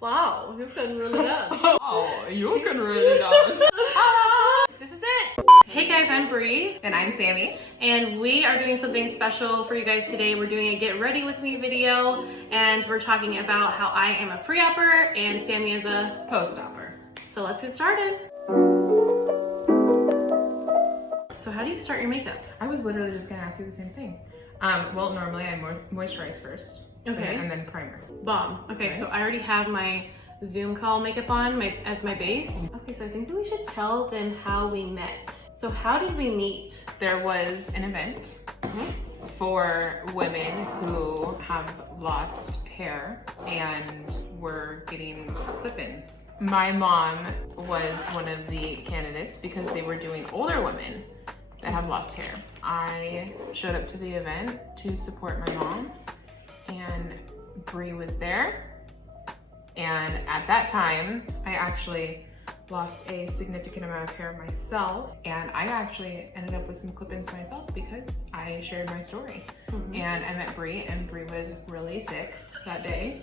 Wow, you can really dance. Oh, you can really dance. This is it. Hey guys, I'm Bre. And I'm Sammi. And we are doing something special for you guys today. We're doing a get ready with me video. And we're talking about how I am a pre-opper and Sammi is a Post-opper. So let's get started. So how do you start your makeup? I was literally just gonna ask you the same thing. Well, normally I moisturize first. Okay. And then primer. Bomb. Okay, Right. so I already have my Zoom call makeup on as my base. Okay, so I think that we should tell them how we met. So how did we meet? There was an event for women who have lost hair and were getting clip-ins. My mom was one of the candidates because they were doing older women that have lost hair. I showed up to the event to support my mom, and Bre was there. And at that time, I actually lost a significant amount of hair myself, and I actually ended up with some clip-ins myself because I shared my story. And I met Bre, and Bre was really sick that day.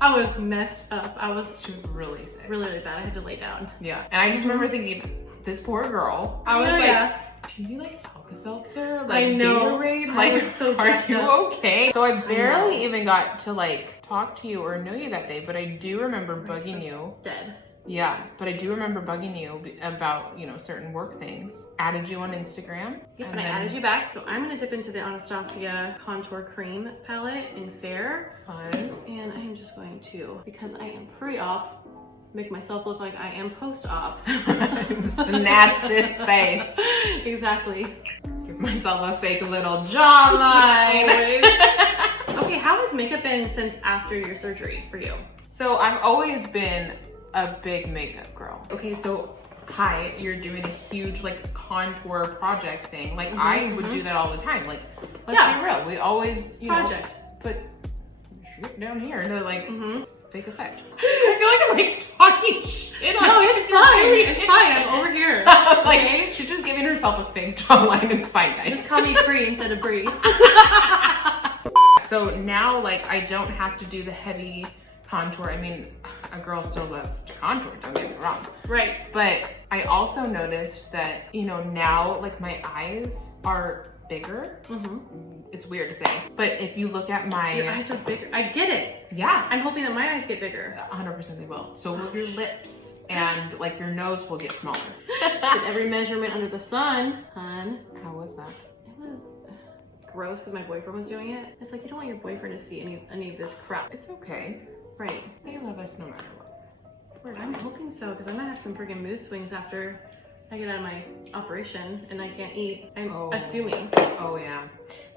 I was messed up. She was really sick. Really, really bad. I had to lay down. Yeah, and I just remember thinking, this poor girl. I was she need like Alka-Seltzer, like I know. Gatorade, I like was so are jacked you up. okay? So I barely even got to like talk to you or know you that day, but I do remember bugging you. Dead. Yeah, but I do remember bugging you about, you know, certain work things. Added you on Instagram. Yep, and I added you back. So I'm gonna dip into the Anastasia Contour Cream palette in Fair. Fun. And I am just going to, because I am pre-op, make myself look like I am post-op. Snatch this face. Exactly. Give myself a fake little jawline. Okay, how has makeup been since after your surgery for you? So I've always been a big makeup girl. Okay, so hi, you're doing a huge like contour project thing. Like I would do that all the time. Like, let's be real. We always, you know, put shit down here to like fake effect. I feel like I'm like talking shit on No, it's fine. It's fine. I'm over here. Like Okay? she's just giving herself a fake jawline. It's fine, guys. Just call me Bre instead of Bre. So now, like, I don't have to do the heavy contour. I mean, a girl still loves to contour, don't get me wrong. Right. But I also noticed that, you know, now, like, my eyes are bigger. It's weird to say. But if you look at my... Your eyes are bigger. I get it. Yeah. I'm hoping that my eyes get bigger. 100% they will. So will your lips, and, like, your nose will get smaller. Did every measurement under the sun, hun. How was that? It was gross because my boyfriend was doing it. It's like, you don't want your boyfriend to see any of this crap. It's okay. Right. They love us no matter what. I'm hoping so, because I might have some freaking mood swings after I get out of my operation and I can't eat. I'm assuming. Oh yeah,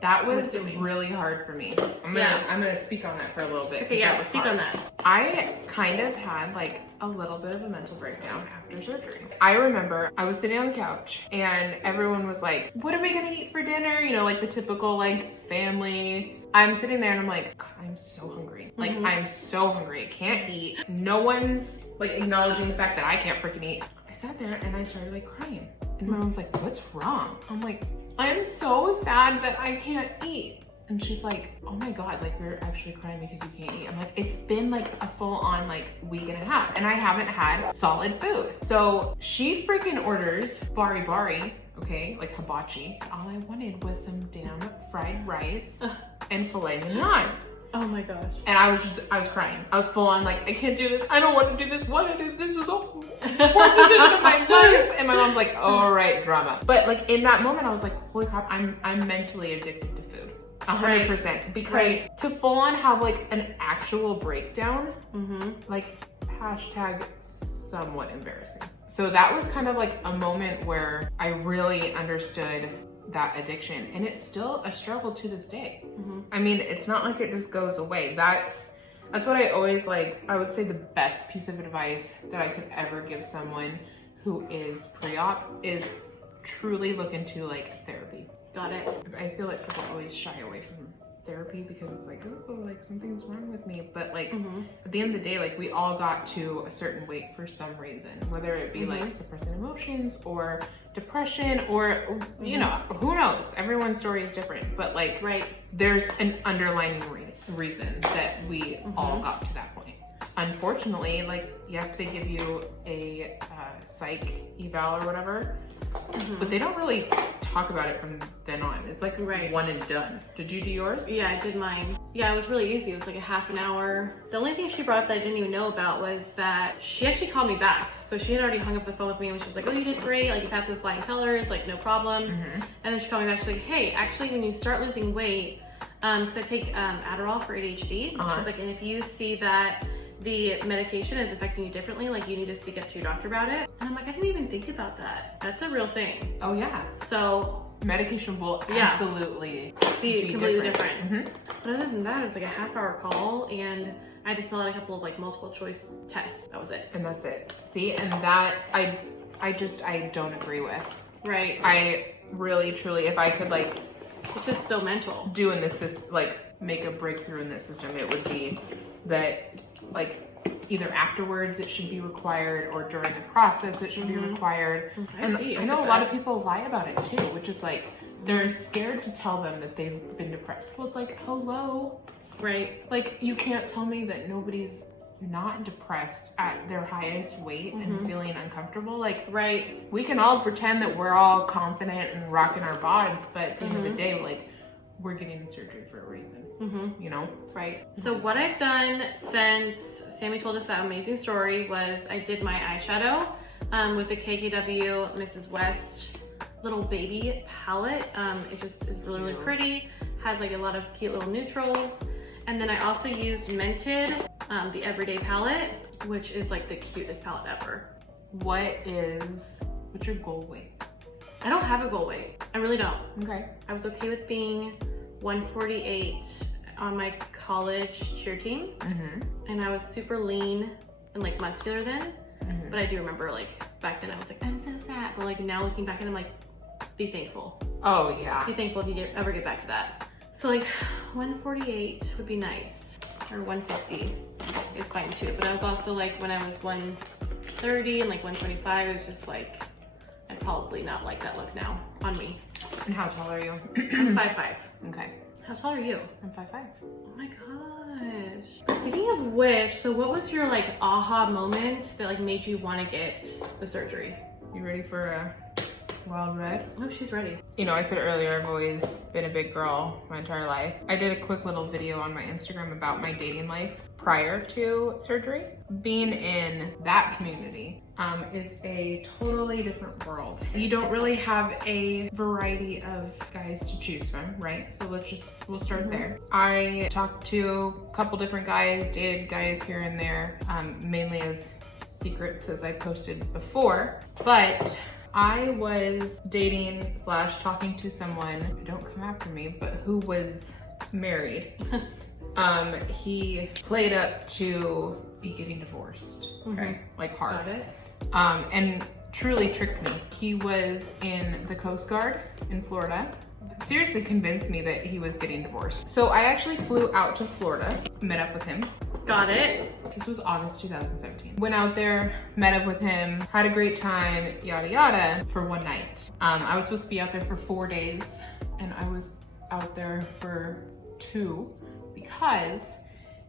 that was really hard for me. I'm gonna speak on that for a little bit. Okay, yeah, speak on that. I kind of had like a little bit of a mental breakdown after surgery. I remember I was sitting on the couch and everyone was like, what are we gonna eat for dinner? You know, like the typical like family. I'm sitting there and I'm like, God, I'm so hungry. Like I'm so hungry, I can't eat. No one's like acknowledging the fact that I can't freaking eat. I sat there and I started like crying. And my mom's like, what's wrong? I'm like, I'm so sad that I can't eat. And she's like, oh my God, like you're actually crying because you can't eat. I'm like, it's been like a full on like week and a half and I haven't had solid food. So she freaking orders bari, okay, like hibachi. All I wanted was some damn fried rice and filet mignon. Oh my gosh. And I was crying. I was full on like, I can't do this. I don't want to do this. What to do? This is the worst decision of my life. And my mom's like, all right, drama. But like in that moment, I was like, holy crap, I'm mentally addicted to food. 100%. Because to full on have like an actual breakdown, like hashtag somewhat embarrassing. So that was kind of like a moment where I really understood that addiction, and it's still a struggle to this day. I mean, it's not like it just goes away. That's what I always like. I would say the best piece of advice that I could ever give someone who is pre-op is truly look into like therapy. Got it. I feel like people always shy away from therapy because it's like, oh, like something's wrong with me. But like at the end of the day, like we all got to a certain weight for some reason, whether it be like suppressing emotions or depression or, you know, who knows? Everyone's story is different, but like there's an underlying reason that we all got to that point. unfortunately, like, yes, they give you a psych eval or whatever, but they don't really talk about it from then on. It's like one and done. Did you do yours? Yeah, I did mine. Yeah, it was really easy. It was like a half an hour. The only thing she brought up that I didn't even know about was that she actually called me back. So she had already hung up the phone with me and she was like, oh, you did great. Like, you passed with flying colors, like, no problem. And then she called me back. She's like, hey, actually, when you start losing weight, because I take Adderall for ADHD. She's like, and if you see that the medication is affecting you differently, like, you need to speak up to your doctor about it. And I'm like, I didn't even think about that. That's a real thing. Oh yeah. So medication will absolutely be completely different. But other than that, it was like a half-hour call, and I had to fill out a couple of like multiple choice tests. That was it. And that's it. See, and that I don't agree with. Right. I really, truly, if I could like, it's just so mental. Do in this system, like make a breakthrough in this system, it would be that like either afterwards it should be required or during the process it should be required. I know a lot of people lie about it too, which is like they're scared to tell them that they've been depressed. Well, it's like, hello. Right. Like, you can't tell me that nobody's not depressed at their highest weight and feeling uncomfortable. Like, we can all pretend that we're all confident and rocking our bods, but at the end of the day, like, we're getting the surgery for a reason, you know? Right. So what I've done since Sammy told us that amazing story was I did my eyeshadow with the KKW Mrs. West little baby palette. It just is really, really pretty. Has like a lot of cute little neutrals. And then I also used Mented, the Everyday palette, which is like the cutest palette ever. What's your goal weight? I don't have a goal weight. I really don't. Okay. I was okay with being 148 on my college cheer team. And I was super lean and like muscular then. But I do remember like back then I was like, I'm so fat. But like now looking back and I'm like, be thankful. Oh yeah. Be thankful if you ever get back to that. So like 148 would be nice, or 150 is fine too. But I was also like, when I was 130 and like 125, it was just like, I'd probably not like that look now on me. And how tall are you? I'm 5'5". Okay. How tall are you? I'm 5'5". Oh my gosh. Speaking of which, so what was your like aha moment that like made you want to get the surgery? You ready for a wild ride? Oh, she's ready. You know, I said earlier, I've always been a big girl my entire life. I did a quick little video on my Instagram about my dating life prior to surgery. Being in that community is a totally different world. You don't really have a variety of guys to choose from, right? So we'll start there. I talked to a couple different guys, dated guys here and there, mainly as secrets as I posted before, but I was dating / talking to someone, don't come after me, but who was married. He played up to be getting divorced, okay? Like hard. Got it. And truly tricked me. He was in the Coast Guard in Florida. Seriously convinced me that he was getting divorced. So I actually flew out to Florida, met up with him. Got it. This was August 2017. Went out there, met up with him, had a great time, yada yada, for one night. I was supposed to be out there for 4 days, and I was out there for 2 because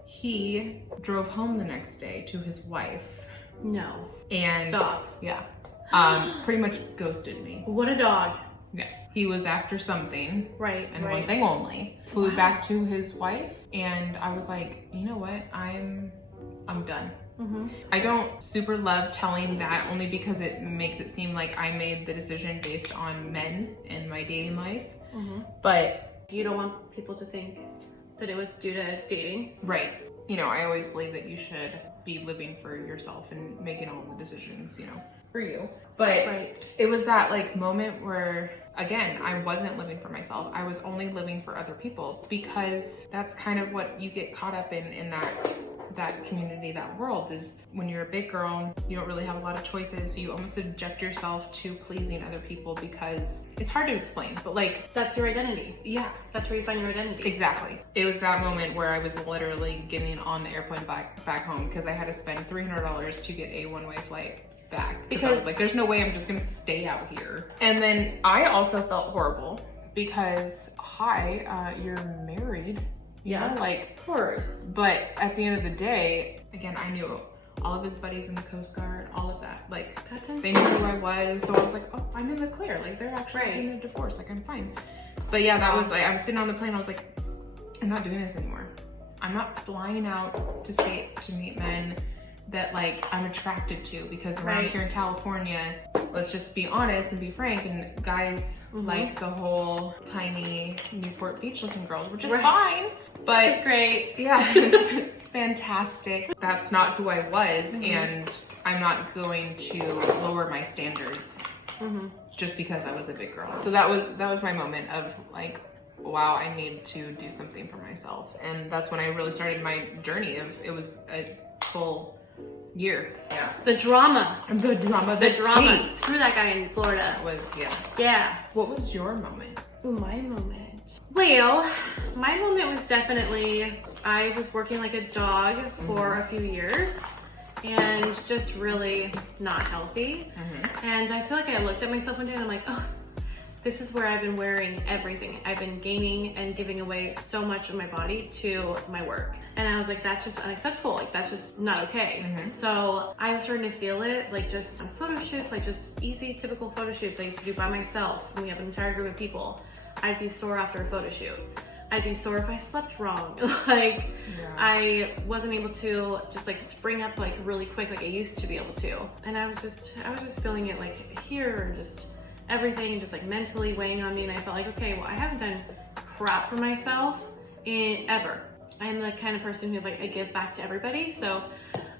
he drove home the next day to his wife. No. And stop. Yeah. Pretty much ghosted me. What a dog. Yeah. He was after something. Right. And one thing only. Flew back to his wife, and I was like, you know what? I'm done. I don't super love telling that, only because it makes it seem like I made the decision based on men in my dating life. But you don't want people to think that it was due to dating. Right. You know, I always believe that you should be living for yourself and making all the decisions, you know, for you. But it was that like moment where, again, I wasn't living for myself. I was only living for other people, because that's kind of what you get caught up in that community, that world, is when you're a big girl, you don't really have a lot of choices. So you almost subject yourself to pleasing other people, because it's hard to explain, but like, that's your identity. Yeah. That's where you find your identity. Exactly. It was that moment where I was literally getting on the airplane back home, because I had to spend $300 to get a one-way flight back, because I was like, there's no way I'm just gonna stay out here. And then I also felt horrible because, hi, you're married You know, like, of course. But at the end of the day, again, I knew all of his buddies in the Coast Guard, all of that. Like, that's insane. They knew who I was. So I was like, oh, I'm in the clear. Like, they're actually getting a divorce. Like, I'm fine. But yeah, that was like, I was sitting on the plane. I was like, I'm not doing this anymore. I'm not flying out to States to meet men that like I'm attracted to, because around here in California, let's just be honest and be frank, and guys like the whole tiny Newport Beach looking girls, which is fine, but it's great. Yeah, it's fantastic. That's not who I was, and I'm not going to lower my standards just because I was a big girl. So that was my moment of like, wow, I need to do something for myself. And that's when I really started my journey of, it was a full year. Yeah. The drama. The drama. Screw that guy in Florida. That was, Yeah. What was your moment? Ooh, my moment. Well, my moment was definitely, I was working like a dog for a few years and just really not healthy. And I feel like I looked at myself one day and I'm like, oh, this is where I've been wearing everything. I've been gaining and giving away so much of my body to my work. And I was like, that's just unacceptable. Like, that's just not okay. So I was starting to feel it, like just on photo shoots, like just easy, typical photo shoots I used to do by myself. When we have an entire group of people, I'd be sore after a photo shoot. I'd be sore if I slept wrong. Like, I wasn't able to just like spring up like really quick like I used to be able to. And I was just feeling it like here, and just everything just like mentally weighing on me. And I felt like, okay, well, I haven't done crap for myself in ever. I'm the kind of person who like I give back to everybody. So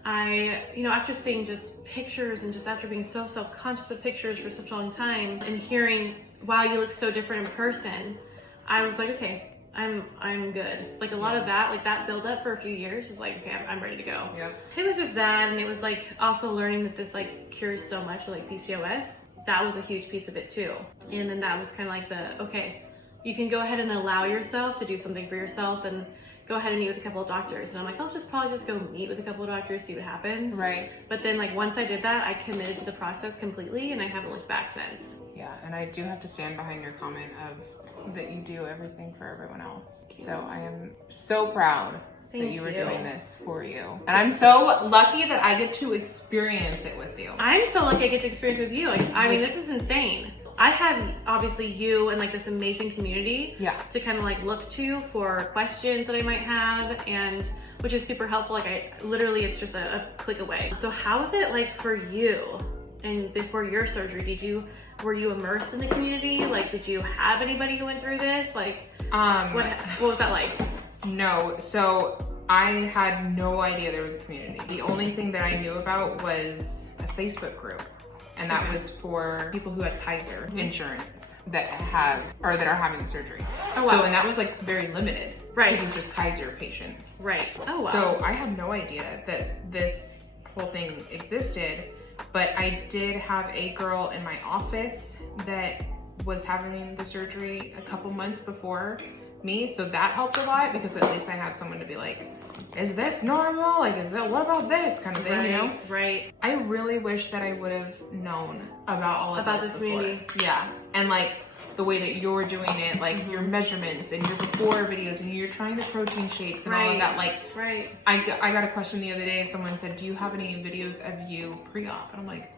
I, you know, after seeing just pictures and just after being so self-conscious of pictures for such a long time and hearing, wow, you look so different in person, I was like, okay, I'm good. Like a lot of that, like that build up for a few years was like, okay, I'm ready to go. It was just that, and it was like also learning that this like cures so much, like PCOS. That was a huge piece of it too. And then that was kind of like the, okay, you can go ahead and allow yourself to do something for yourself and go ahead and meet with a couple of doctors. And I'm like, I'll probably just go meet with a couple of doctors, see what happens. Right. But then like once I did that, I committed to the process completely and I haven't looked back since. Yeah, and I do have to stand behind your comment of that you do everything for everyone else. So I am so proud that you were doing this for you. And I'm so lucky that I get to experience it with you. I'm so lucky I get to experience it with you. Like, I mean, this is insane. I have obviously you and like this amazing community to kind of like look to for questions that I might have, and which is super helpful. Like I literally, it's just a click away. So how was it like for you and before your surgery? Were you immersed in the community? Like, did you have anybody who went through this? Like, what was that like? No, so I had no idea there was a community. The only thing that I knew about was a Facebook group. And that was for people who had Kaiser insurance that are having the surgery. Oh, wow. So, and that was like very limited. Right. Because it's just Kaiser patients. Right. Oh, wow. So I had no idea that this whole thing existed, but I did have a girl in my office that was having the surgery a couple months before me. So that helped a lot, because at least I had someone to be like, is this normal? Like, what about this kind of thing, you know? Right. I really wish that I would have known about all of this before. Community. Yeah. And like the way that you're doing it, like your measurements and your before videos, and you're trying the protein shakes and all of that. Like, I got a question the other day. Someone said, do you have any videos of you pre-op? And I'm like,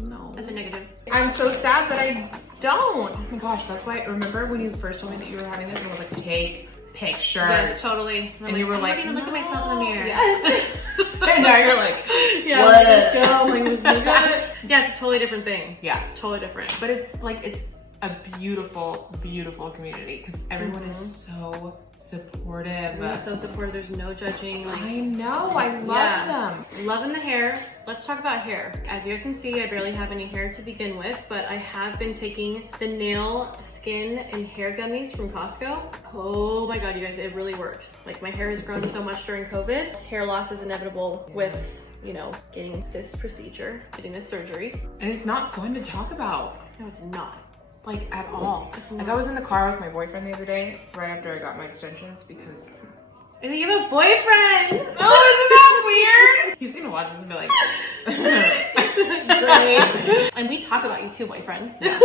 no. That's a negative. I'm so sad that I don't. Oh my gosh, that's why. Remember when you first told me that you were having this, and I was like, take pictures. Yes, totally. And you were like, I don't even look at myself in the mirror. Yes. And now you're like, yeah, what? Let's go. I'm like, just look at it. Yeah, it's a totally different thing. Yeah, it's totally different. But it's like, it's a beautiful, beautiful community, because everyone is so supportive. Everyone's so supportive. There's no judging. Like, I know. I love them. Loving the hair. Let's talk about hair. As you guys can see, I barely have any hair to begin with, but I have been taking the nail, skin, and hair gummies from Costco. Oh my God, you guys, it really works. Like, my hair has grown so much during COVID. Hair loss is inevitable with, you know, getting this procedure, getting this surgery. And it's not fun to talk about. No, it's not. Like, at all. Like, I was in the car with my boyfriend the other day, right after I got my extensions, because... And you have a boyfriend! Oh, isn't that weird? He's gonna watch this and be like... Great. And we talk about you too, boyfriend. Yeah.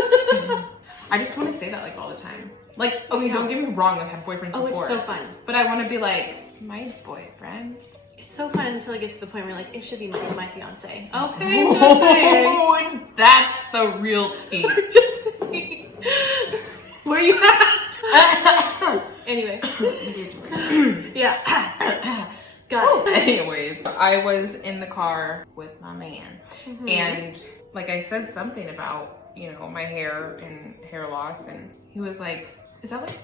I just want to say that like all the time. Like, okay, don't get me wrong, I've had boyfriends before. Oh, it's so fun. But I want to be like, my boyfriend. It's so fun until it gets to the point where you're like, it should be my fiance. Okay, I'm just saying. Oh, that's the real tea. I'm just saying. Where you at? Anyway. Yeah. Got it. Anyways, I was in the car with my man. And like I said something about, you know, my hair and hair loss. And he was like, is that like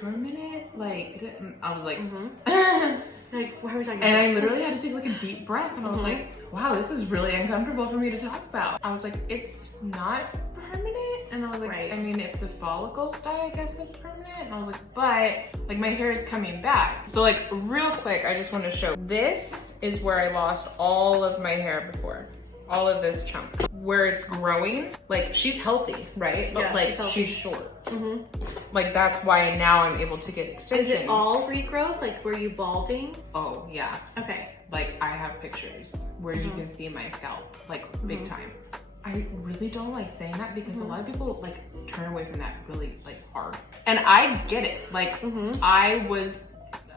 permanent? Like, I was like, Like, why are we talking about and this? I literally had to take like a deep breath and I was like, wow, this is really uncomfortable for me to talk about. I was like, it's not permanent. And I was like, I mean, if the follicles die, I guess that's permanent. And I was like, but like my hair is coming back. So like real quick, I just want to show, this is where I lost all of my hair before. All of this chunk. Where it's growing, like she's healthy, right? But Yeah, like she's short. Like that's why now I'm able to get extensions. Is it all regrowth? Like, were you balding? Oh yeah. Okay. Like I have pictures where you can see my scalp, like big time. I really don't like saying that because a lot of people like turn away from that really like hard. And I get it. Like I was,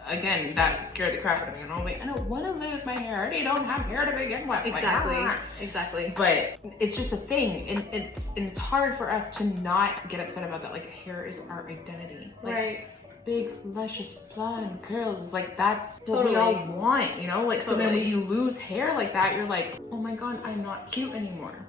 again, that scared the crap out of me. And I was like, I don't want to lose my hair. I already don't have hair to begin with. Exactly. Like, Exactly. But it's just a thing. And it's hard for us to not get upset about that. Like hair is our identity. Like, big, luscious, blonde curls. Like that's what we all want, you know? Like, so then when you lose hair like that, you're like, oh my God, I'm not cute anymore.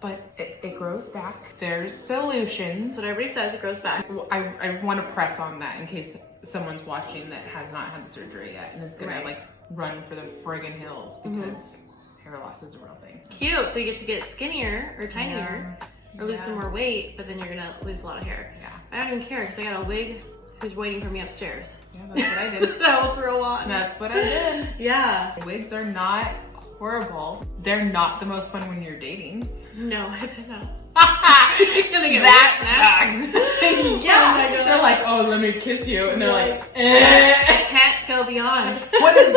But it grows back. There's solutions. That's what everybody says, it grows back. I want to press on that in case someone's watching that has not had the surgery yet and is gonna like run for the friggin' hills because hair loss is a real thing. Cute, so you get to get skinnier or tinier or lose some more weight, but then you're gonna lose a lot of hair. Yeah. I don't even care because I got a wig who's waiting for me upstairs. Yeah, that's what I did. That I will throw on. That's what I did. Yeah. Wigs are not horrible. They're not the most fun when you're dating. No, I bet not. That sucks. Yeah. Oh they're like, oh, let me kiss you. And they're like, I can't go beyond. what is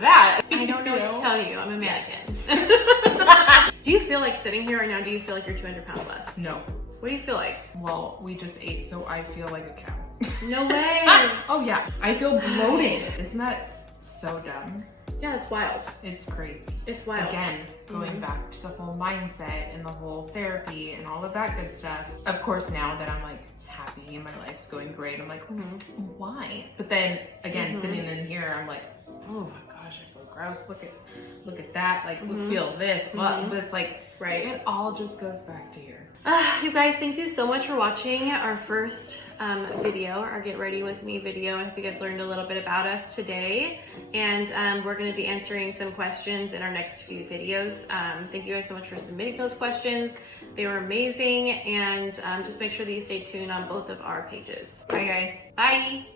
that? I don't know what to tell you. I'm a mannequin. Do you feel like sitting here right now, do you feel like you're 200 pounds less? No. What do you feel like? Well, we just ate, so I feel like a cow. No way. Oh yeah, I feel bloated. Isn't that so dumb? Yeah, it's wild. It's crazy. It's wild. Again, going back to the whole mindset and the whole therapy and all of that good stuff. Of course, now that I'm like happy and my life's going great, I'm like, why? But then again, sitting in here, I'm like, oh my gosh, I feel gross. Look at that. Like, feel this. But it's like, it all just goes back to here. You guys, thank you so much for watching our first video, our Get Ready With Me video. I hope you guys learned a little bit about us today. And we're going to be answering some questions in our next few videos. Thank you guys so much for submitting those questions. They were amazing. And just make sure that you stay tuned on both of our pages. Bye, guys. Bye.